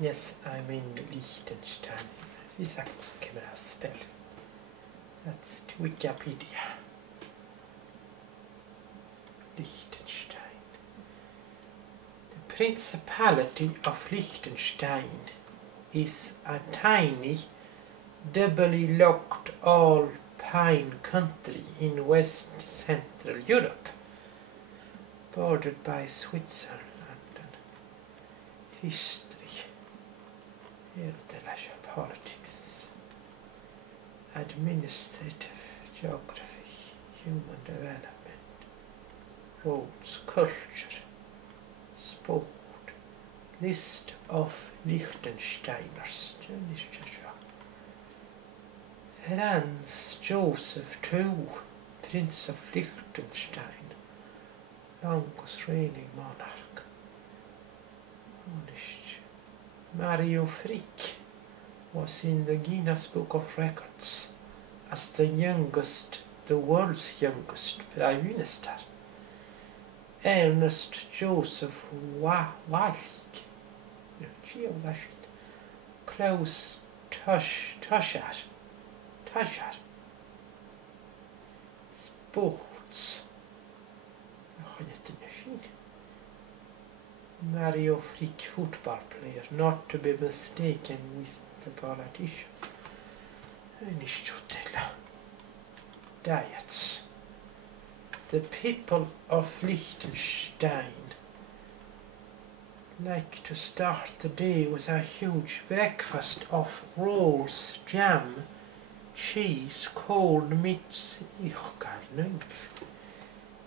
Yes, I'm in Liechtenstein. Exakt kan man spell. That's it. Wikipedia. Liechtenstein. The Principality of Liechtenstein is a tiny, doubly locked alpine country in West Central Europe, bordered by Switzerland. History, politics, administrative, geography, human development, roads, culture, sport, list of Liechtensteiners, Franz Joseph II, Prince of Liechtenstein, longest reigning monarch. Mario Frick was in the Guinness Book of Records as the world's youngest Prime Minister. Ernest Joseph Walk, Klaus Toscher, Sports, Mario Frick, football player, not to be mistaken with the politician. Diets. The people of Liechtenstein like to start the day with a huge breakfast of rolls, jam, cheese, cold meats.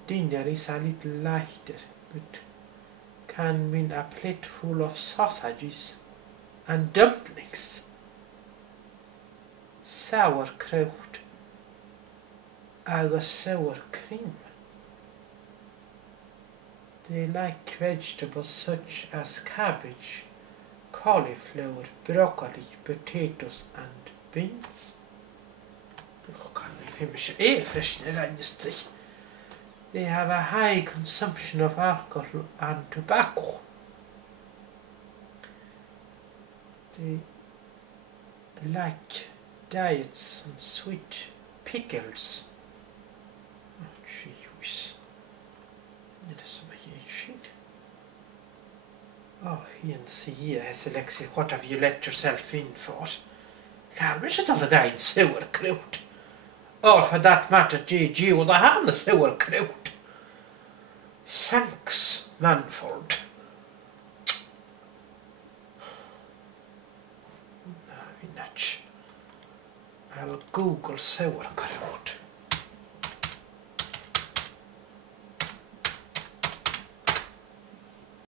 Dinner is a little lighter, but can mean a plate full of sausages and dumplings, sauerkraut, and sour cream. They like vegetables such as cabbage, cauliflower, broccoli, potatoes and beans. They have a high consumption of alcohol and tobacco. They like diets on sweet pickles. Oh, Seasaidh Lexy, what have you let yourself in for? Can't it all the guy in sauerkraut? Or for that matter, G.G. will the hand the sauerkraut. Thanks, Manford. I'll Google sauerkraut.